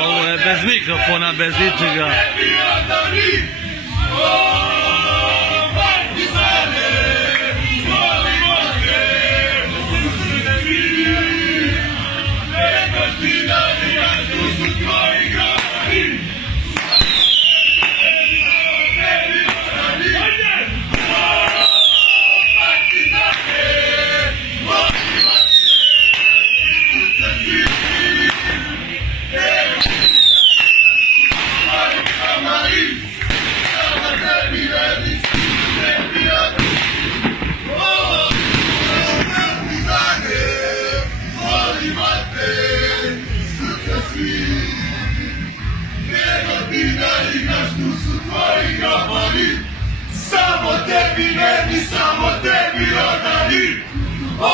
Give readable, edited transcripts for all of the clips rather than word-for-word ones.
Ovo je bez mikrofona, bez ničega. Samo tebi verni, samo tebi odani. O,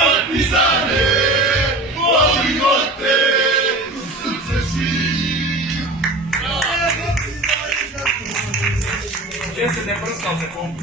partizane, volimo te, srce svih. Gdje se ne prskao za kompu?